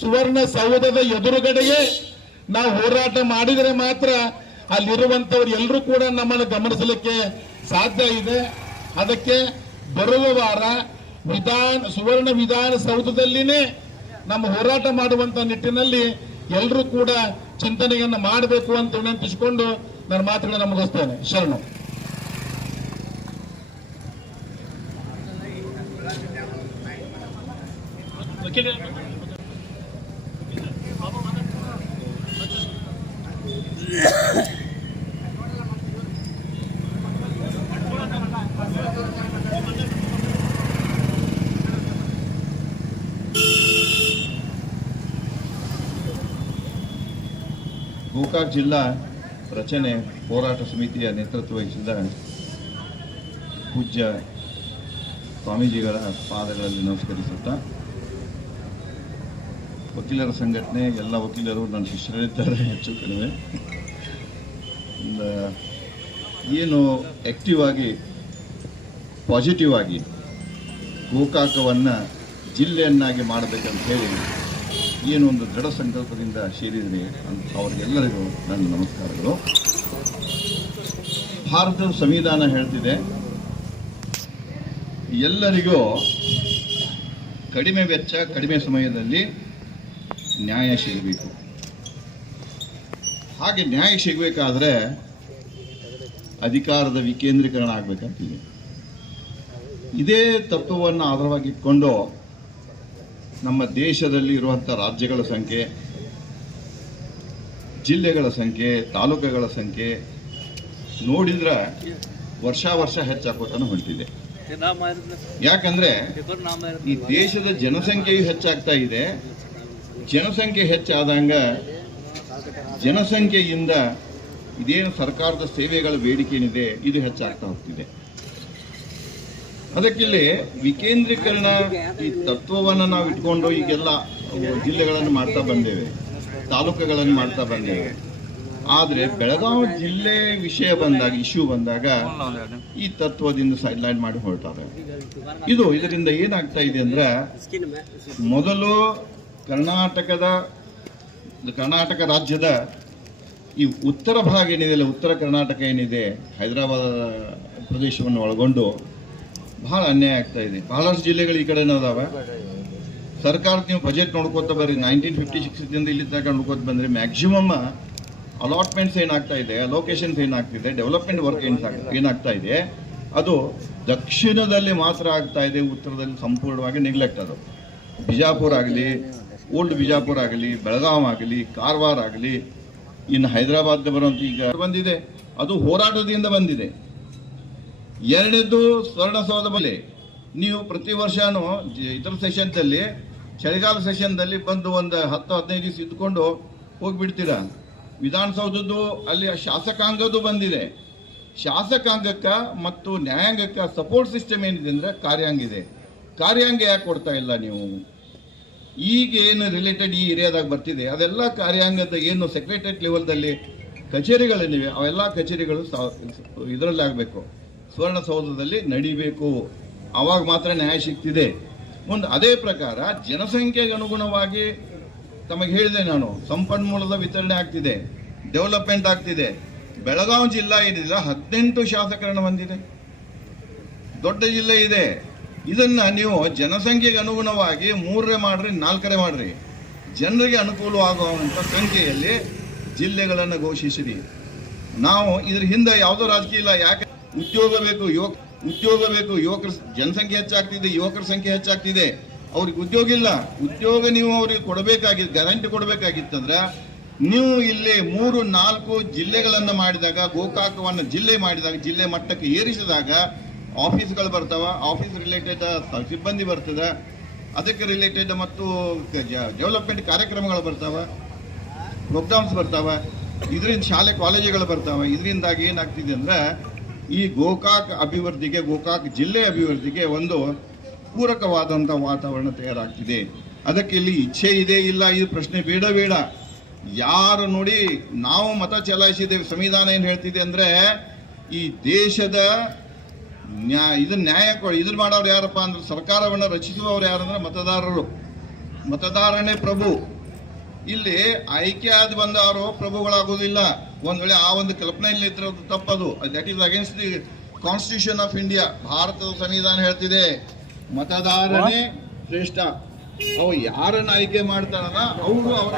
ಸುವರ್ಣ ಸೌಧದ ಎದುರುಗಡೆಗೆ ನಾವು ಹೋರಾಟ ಮಾಡಿದರೆ ಮಾತ್ರ ಅಲ್ಲಿರುವಂತವ್ರು ಎಲ್ಲರೂ ಕೂಡ ನಮ್ಮನ್ನು ಗಮನಿಸಲಿಕ್ಕೆ ಸಾಧ್ಯ ಇದೆ. ಅದಕ್ಕೆ ಬರುವ ವಾರ ವಿಧಾನ, ಸುವರ್ಣ ವಿಧಾನಸೌಧದಲ್ಲಿನೇ ನಮ್ಮ ಹೋರಾಟ ಮಾಡುವಂತ ನಿಟ್ಟಿನಲ್ಲಿ ಎಲ್ಲರೂ ಕೂಡ ಚಿಂತನೆಯನ್ನು ಮಾಡಬೇಕು ಅಂತ ವಿನಂತಿಸಿಕೊಂಡು ನನ್ನ ಮಾತುಗಳನ್ನು ಮುಗಿಸ್ತೇನೆ. ಶರಣು. ಗೋಕಾಕ್ ಜಿಲ್ಲಾ ರಚನೆ ಹೋರಾಟ ಸಮಿತಿಯ ನೇತೃತ್ವ ವಹಿಸಿದ ಪೂಜ್ಯ ಸ್ವಾಮೀಜಿಗಳ ಪಾದಗಳಲ್ಲಿ ನಮಸ್ಕರಿಸುತ್ತಾ, ವಕೀಲರ ಸಂಘಟನೆ, ಎಲ್ಲ ವಕೀಲರು ನನ್ನ ಶಿಷ್ಯರಿದ್ದಾರೆ, ಹೆಚ್ಚು ಕಡಿಮೆ. ಏನು ಆಕ್ಟಿವ್ ಆಗಿ ಪಾಸಿಟಿವ್ ಆಗಿ ಗೋಕಾಕವನ್ನು ಜಿಲ್ಲೆಯನ್ನಾಗಿ ಮಾಡಬೇಕಂತ ಹೇಳಿ ಏನು ಒಂದು ದೃಢ ಸಂಕಲ್ಪದಿಂದ ಸೇರಿದ್ರಿ ಅಂತ ಅವರಿಗೆಲ್ಲರಿಗೂ ನನ್ನ ನಮಸ್ಕಾರಗಳು. ಭಾರತದ ಸಂವಿಧಾನ ಹೇಳ್ತಿದೆ, ಎಲ್ಲರಿಗೂ ಕಡಿಮೆ ವೆಚ್ಚ, ಕಡಿಮೆ ಸಮಯದಲ್ಲಿ ನ್ಯಾಯ ಸಿಗಬೇಕು. ಹಾಗೆ ನ್ಯಾಯ ಸಿಗಬೇಕಾದ್ರೆ ಅಧಿಕಾರದ ವಿಕೇಂದ್ರೀಕರಣ ಆಗಬೇಕಂತಿದೆ. ಇದೇ ತತ್ವವನ್ನು ಆಧಾರವಾಗಿಟ್ಕೊಂಡು ನಮ್ಮ ದೇಶದಲ್ಲಿ ಇರುವಂಥ ರಾಜ್ಯಗಳ ಸಂಖ್ಯೆ, ಜಿಲ್ಲೆಗಳ ಸಂಖ್ಯೆ, ತಾಲೂಕುಗಳ ಸಂಖ್ಯೆ ನೋಡಿದ್ರೆ ವರ್ಷ ವರ್ಷ ಹೆಚ್ಚಾಗೋತನ ಹೊಂಟಿದೆ. ಯಾಕಂದ್ರೆ ಈ ದೇಶದ ಜನಸಂಖ್ಯೆಯು ಹೆಚ್ಚಾಗ್ತಾ ಇದೆ. ಜನಸಂಖ್ಯೆ ಹೆಚ್ಚಾದಂಗ ಜನಸಂಖ್ಯೆಯಿಂದ ಇದೇನು ಸರ್ಕಾರದ ಸೇವೆಗಳ ಬೇಡಿಕೆ ಏನಿದೆ ಇದು ಹೆಚ್ಚಾಗ್ತಾ ಹೋಗ್ತಿದೆ. ಅದಕ್ಕಿಲ್ಲಿ ವಿಕೇಂದ್ರೀಕರಣ ಈ ತತ್ವವನ್ನು ನಾವು ಇಟ್ಕೊಂಡು ಈಗೆಲ್ಲ ಜಿಲ್ಲೆಗಳನ್ನು ಮಾಡ್ತಾ ಬಂದೇವೆ, ತಾಲೂಕುಗಳನ್ನು ಮಾಡ್ತಾ ಬಂದೇವೆ. ಆದರೆ ಬೆಳಗಾವಿ ಜಿಲ್ಲೆ ವಿಷಯ ಬಂದಾಗ ಇಶ್ಯೂ ಬಂದಾಗ ಈ ತತ್ವದಿಂದ ಸೈಡ್ಲೈನ್ ಮಾಡಿ ಹೊರಟಾರೆ ಇದು ಇದರಿಂದ ಏನಾಗ್ತಾ ಇದೆ ಅಂದ್ರೆ ಮೊದಲು ಕರ್ನಾಟಕದ, ಕರ್ನಾಟಕ ರಾಜ್ಯದ ಈ ಉತ್ತರ ಭಾಗ ಏನಿದೆ, ಉತ್ತರ ಕರ್ನಾಟಕ ಏನಿದೆ, ಹೈದರಾಬಾದ್ ಪ್ರದೇಶವನ್ನು ಒಳಗೊಂಡು ಬಹಳ ಅನ್ಯಾಯ ಆಗ್ತಾ ಇದೆ. ಬಹಳಷ್ಟು ಜಿಲ್ಲೆಗಳು ಈ ಕಡೆನೂ ಅದಾವ ಸರ್ಕಾರಕ್ಕೆ ನೀವು ಬಜೆಟ್ ನೋಡ್ಕೋತ ಬರ್ರಿ. ನೈನ್ಟೀನ್ ಫಿಫ್ಟಿ ಸಿಕ್ಸ್ದಿಂದ ಇಲ್ಲಿ ತನಕ ನೋಡ್ಕೋತ ಬಂದ್ರೆ ಮ್ಯಾಕ್ಸಿಮಮ್ ಅಲಾಟ್ಮೆಂಟ್ಸ್ ಏನಾಗ್ತಾ ಇದೆ ಅಲೋಕೇಶನ್ಸ್ ಏನಾಗ್ತಿದೆ ಡೆವಲಪ್ಮೆಂಟ್ ವರ್ಕ್ ಏನ್ ಏನಾಗ್ತಾ ಇದೆ, ಅದು ದಕ್ಷಿಣದಲ್ಲಿ ಮಾತ್ರ ಆಗ್ತಾ ಇದೆ, ಉತ್ತರದಲ್ಲಿ ಸಂಪೂರ್ಣವಾಗಿ ನೆಗ್ಲೆಕ್ಟ್ ಅದು. ಬಿಜಾಪುರ ಆಗಲಿ ಓಲ್ಡ್ ಬಿಜಾಪುರ ಆಗಲಿ ಬೆಳಗಾವ್ ಆಗಲಿ, ಕಾರವಾರ ಆಗಲಿ, ಇನ್ನು ಹೈದರಾಬಾದ್ ಬರುವಂತ ಈಗ ಬಂದಿದೆ. ಅದು ಹೋರಾಟದಿಂದ ಬಂದಿದೆ. ಎರಡನೇದು ಸ್ವರ್ಣಸೌಧ ಬಲೆ ನೀವು ಪ್ರತಿ ವರ್ಷನೂ ಇತರ ಸೆಷನ್ದಲ್ಲಿ ಚಳಿಗಾಲ ಸೆಷನ್ದಲ್ಲಿ ಬಂದು ಒಂದು ಹತ್ತು, ಹದಿನೈದು ದಿವಸ ಇದ್ಕೊಂಡು ಹೋಗ್ಬಿಡ್ತೀರಾ? ವಿಧಾನಸೌಧದ್ದು ಅಲ್ಲಿ ಶಾಸಕಾಂಗದ್ದು ಬಂದಿದೆ. ಶಾಸಕಾಂಗಕ್ಕೆ ಮತ್ತು ನ್ಯಾಯಾಂಗಕ್ಕೆ ಸಪೋರ್ಟ್ ಸಿಸ್ಟಮ್ ಏನಿದೆ ಅಂದ್ರೆ ಕಾರ್ಯಾಂಗ ಇದೆ. ಕಾರ್ಯಾಂಗ ಯಾಕೆ ಕೊಡ್ತಾ ಇಲ್ಲ ನೀವು? ಈಗ ಏನು ರಿಲೇಟೆಡ್ ಈ ಏರಿಯಾದಾಗ ಬರ್ತಿದೆ? ಅದೆಲ್ಲ ಕಾರ್ಯಾಂಗದ ಏನು ಸೆಕ್ರೆಟರಿಯೇಟ್ ಲೆವೆಲ್ದಲ್ಲಿ ಕಚೇರಿಗಳೇನಿವೆ ಅವೆಲ್ಲ ಕಚೇರಿಗಳು ಇದರಲ್ಲಿ ಆಗಬೇಕು ಸುವರ್ಣಸೌಧದಲ್ಲಿ ನಡಿಬೇಕು. ಅವಾಗ ಮಾತ್ರ ನ್ಯಾಯ ಸಿಗ್ತಿದೆ. ಮುಂದೆ ಅದೇ ಪ್ರಕಾರ ಜನಸಂಖ್ಯೆಗೆ ಅನುಗುಣವಾಗಿ ತಮಗೆ ಹೇಳಿದೆ ನಾನು, ಸಂಪನ್ಮೂಲದ ವಿತರಣೆ ಆಗ್ತಿದೆ, ಡೆವಲಪ್ಮೆಂಟ್ ಆಗ್ತಿದೆ. ಬೆಳಗಾವಿ ಜಿಲ್ಲಾ ಏನಿದೆ ಹದಿನೆಂಟು ಶಾಸಕರನ್ನು ಹೊಂದಿದೆ. ದೊಡ್ಡ ಜಿಲ್ಲೆ ಇದೆ. ಇದನ್ನು ನೀವು ಜನಸಂಖ್ಯೆಗೆ ಅನುಗುಣವಾಗಿ ಮೂರನೇ ಮಾಡ್ರಿ, ನಾಲ್ಕರೆ ಮಾಡ್ರಿ. ಜನರಿಗೆ ಅನುಕೂಲವಾಗುವಂಥ ಸಂಖ್ಯೆಯಲ್ಲಿ ಜಿಲ್ಲೆಗಳನ್ನು ಘೋಷಿಸಿರಿ. ನಾವು ಇದ್ರ ಹಿಂದೆ ಯಾವುದೋ ರಾಜಕೀಯ ಇಲ್ಲ, ಯಾಕೆ ಉದ್ಯೋಗ ಬೇಕು, ಯುವಕ, ಉದ್ಯೋಗ ಬೇಕು, ಯುವಕರ ಜನಸಂಖ್ಯೆ ಹೆಚ್ಚಾಗ್ತಿದೆ, ಯುವಕರ ಸಂಖ್ಯೆ ಹೆಚ್ಚಾಗ್ತಿದೆ. ಅವ್ರಿಗೆ ಉದ್ಯೋಗ ಇಲ್ಲ. ಉದ್ಯೋಗ ನೀವು ಅವ್ರಿಗೆ ಕೊಡಬೇಕಾಗಿತ್ತು ಗ್ಯಾರಂಟಿ ಕೊಡಬೇಕಾಗಿತ್ತಂದ್ರೆ, ನೀವು ಇಲ್ಲಿ ಮೂರು, ನಾಲ್ಕು ಜಿಲ್ಲೆಗಳನ್ನು ಮಾಡಿದಾಗ, ಗೋಕಾಕವನ್ನು ಜಿಲ್ಲೆ ಮಾಡಿದಾಗ, ಜಿಲ್ಲೆ ಮಟ್ಟಕ್ಕೆ ಏರಿಸಿದಾಗ ಆಫೀಸ್ಗಳು ಬರ್ತಾವ, ಆಫೀಸ್ ರಿಲೇಟೆಡ್ ಸಿಬ್ಬಂದಿ ಬರ್ತದೆ. ಅದಕ್ಕೆ ರಿಲೇಟೆಡ್ ಮತ್ತು ಡೆವಲಪ್ಮೆಂಟ್ ಕಾರ್ಯಕ್ರಮಗಳು ಬರ್ತಾವ, ಪ್ರೋಗ್ರಾಮ್ಸ್ ಬರ್ತಾವ. ಇದರಿಂದ ಶಾಲೆ, ಕಾಲೇಜುಗಳು ಬರ್ತಾವೆ. ಇದರಿಂದಾಗಿ ಏನಾಗ್ತಿದೆ ಅಂದ್ರೆ ಈ ಗೋಕಾಕ್ ಅಭಿವೃದ್ಧಿಗೆ, ಗೋಕಾಕ್ ಜಿಲ್ಲೆ ಅಭಿವೃದ್ಧಿಗೆ ಒಂದು ಪೂರಕವಾದಂಥ ವಾತಾವರಣ ತಯಾರಾಗ್ತಿದೆ. ಅದಕ್ಕೆ ಇಲ್ಲಿ ಇಚ್ಛೆ ಇದೆ ಇಲ್ಲ, ಇದು ಪ್ರಶ್ನೆ ಬೇಡ ಬೇಡ. ಯಾರು ನೋಡಿ ನಾವು ಮತ ಚಲಾಯಿಸಿದ್ದೇವೆ, ಸಂವಿಧಾನ ಏನು ಹೇಳ್ತಿದೆ ಅಂದರೆ, ಈ ದೇಶದ ನ್ಯಾ ಇದನ್ನ ನ್ಯಾಯ ಇದನ್ನ ಮಾಡೋರು ಯಾರಪ್ಪ ಅಂದ್ರೆ, ಸರ್ಕಾರವನ್ನು ರಚಿಸುವವರು ಯಾರಂದ್ರೆ ಮತದಾರರು. ಮತದಾರನೇ ಪ್ರಭು. ಇಲ್ಲಿ ಆಯ್ಕೆ ಆದ ಬಂದವರು ಪ್ರಭುಗಳಾಗುವುದಿಲ್ಲ ಒಂದ್ ವೇಳೆ ಆ ಒಂದು ಕಲ್ಪನೆಯಲ್ಲಿ ಇದ್ರದ್ದು ತಪ್ಪದು. That is against the constitution of India ಭಾರತದ ಸಂವಿಧಾನ ಹೇಳ್ತಿದೆ. ಮತದಾರನೇ ಶ್ರೇಷ್ಠ. ಅವು ಯಾರನ್ನ ಆಯ್ಕೆ ಮಾಡ್ತಾರಲ್ಲ ಅವರು ಅವರ